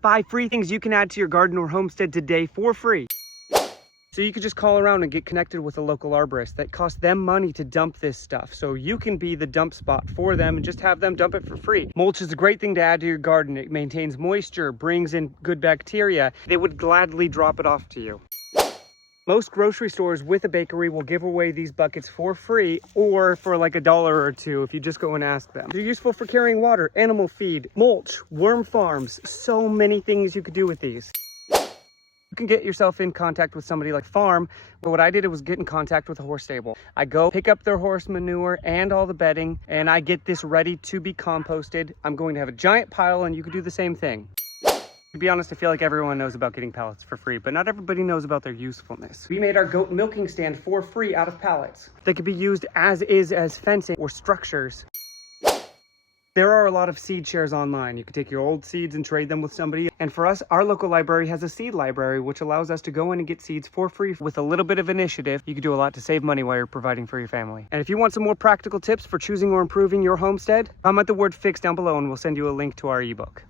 5 free things you can add to your garden or homestead today for free. So you could just call around and get connected with a local arborist. That costs them money to dump this stuff. So you can be the dump spot for them and just have them dump it for free. Mulch is a great thing to add to your garden. It maintains moisture, brings in good bacteria. They would gladly drop it off to you. Most grocery stores with a bakery will give away these buckets for free or for like $1 or $2 if you just go and ask them. They're useful for carrying water, animal feed, mulch, worm farms, so many things you could do with these. You can get yourself in contact with somebody like farm, but what I did was get in contact with a horse stable. I go pick up their horse manure and all the bedding, and I get this ready to be composted. I'm going to have a giant pile, and you can do the same thing. To be honest, I feel like everyone knows about getting pallets for free, but not everybody knows about their usefulness. We made our goat milking stand for free out of pallets. They could be used as is as fencing or structures. There are a lot of seed shares online. You can take your old seeds and trade them with somebody. And for us, our local library has a seed library, which allows us to go in and get seeds for free. With a little bit of initiative, you can do a lot to save money while you're providing for your family. And if you want some more practical tips for choosing or improving your homestead, comment the word fix down below and we'll send you a link to our ebook.